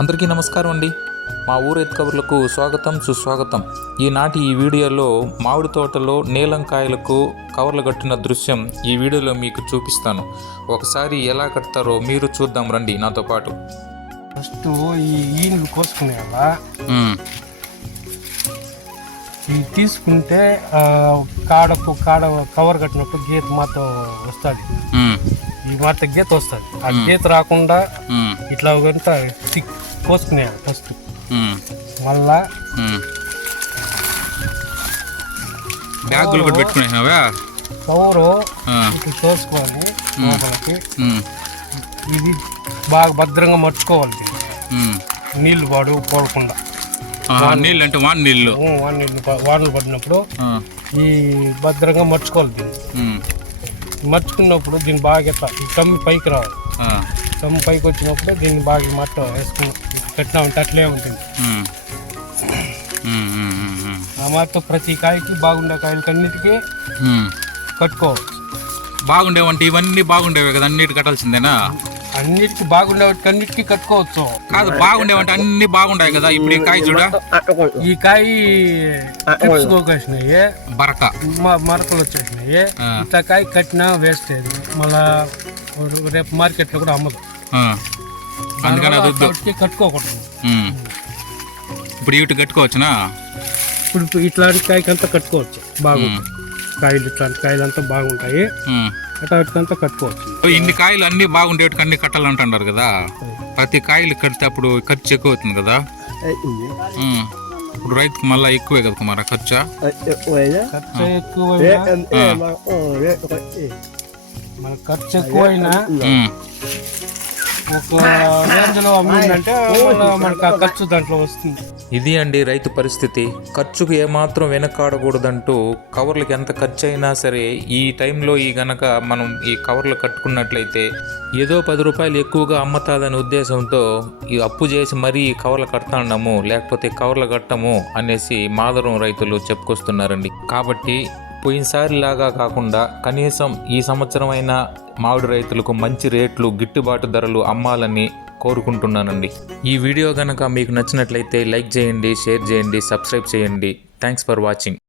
అందరికీ నమస్కారం అండి. మా ఊరు రైతు కబుర్లకు స్వాగతం సుస్వాగతం. ఈనాటి ఈ వీడియోలో మామిడి తోటలో నీలంకాయలకు కవర్లు కట్టిన దృశ్యం ఈ వీడియోలో మీకు చూపిస్తాను. ఒకసారి ఎలా కడతారో మీరు చూద్దాం రండి నాతో పాటు. ఫస్ట్ ఈ ఈనులు కోసుకునేలా ఇవి తీసుకుంటే కాడ కవర్ కట్టినప్పుడు గీత మాత వస్తుంది. ఈ మాట గీత వస్తుంది. ఆ గీత రాకుండా ఇట్లా గంట కోసుకునేయాలి ఫస్ట్. మళ్ళా బ్యాగులు కూడా పెట్టుకునేవా కవరు ఇట్లా తోసుకొని లోపలికి ఇది బాగా భద్రంగా మర్చుకోవాలి. నీళ్లు పోడకుండా నీళ్ళు అంటే వానలు పడినప్పుడు ఈ భద్రంగా మర్చుకోవాలి. దీన్ని మర్చుకున్నప్పుడు దీన్ని బాగా ఎట్లా ఈ కమ్మి పైకి రావాలి. కమ్మి పైకి వచ్చినప్పుడు దీన్ని బాగా మట్ట వేసుకున్నాం కట్టినామంటే అట్లే ఉంటుంది. ఆ మాట ప్రతి కాయకి బాగుండే కాయలకి అన్నిటికీ కట్టుకోవాలి. బాగుండేవంటే ఇవన్నీ బాగుండేవి కదా, అన్నిటి కట్టాల్సిందేనా? అన్నిటికీ బాగుండేవాటికి అన్నిటికీ కట్టుకోవచ్చు. కాదు, బాగుండేవంటే అన్ని బాగుంటాయి కదా. ఇప్పుడు ఈ కాయ చూడ, ఈ కాయ వచ్చినాయి, మరకలు వచ్చేసినాయి. ఇట్లా కాయ కట్టినా వేస్ట్ అయ్యేది. మళ్ళా రేపు మార్కెట్ లో కూడా అమ్మదు. అందుకని కట్టుకోకూడదు. ఇప్పుడు ఇటు కట్టుకోవచ్చునా? ఇప్పుడు ఇట్లాంటి కాయకి అంతా కట్టుకోవచ్చు. బాగుంటాయి కాయలు, ఇట్లాంటి కాయలు అంతా బాగుంటాయి. అట్లా కట్టుకోవచ్చు. ఇన్ని కాయలు అన్ని బాగుండేటికి అన్ని కట్టాలంటున్నారు కదా. ప్రతి కాయలు కడితే అప్పుడు ఖర్చు ఎక్కువ అవుతుంది కదా. ఇప్పుడు రైతుకి మళ్ళీ ఎక్కువే కదా కుమార ఖర్చు. ఖర్చు ఎక్కువైనా ఒక రేంజ్లో అమ్మిందంటే మనకు ఆ ఖర్చు దాంట్లో వస్తుంది. ఇది అండి రైతు పరిస్థితి. ఖర్చుకు ఏమాత్రం వెనకాడకూడదంటూ కవర్లకు ఎంత ఖర్చు అయినా సరే ఈ టైంలో ఈ గనక మనం ఈ కవర్లు కట్టుకున్నట్లయితే ఏదో 10 రూపాయలు ఎక్కువగా అమ్మతాదనే ఉద్దేశంతో ఈ అప్పు చేసి మరీ ఈ కవర్లు కడతాండము, లేకపోతే కవర్లు కట్టము అనేసి మాదరం రైతులు చెప్పుకొస్తున్నారండి. కాబట్టి పోయినసారి లాగా కాకుండా కనీసం ఈ సంవత్సరం అయినా మామిడి రైతులకు మంచి రేట్లు, గిట్టుబాటు ధరలు అమ్మాలని కోరుకుంటున్నానండి. ఈ వీడియో కనుక మీకు నచ్చినట్లయితే లైక్ చేయండి, షేర్ చేయండి, సబ్స్క్రైబ్ చేయండి. Thanks for watching.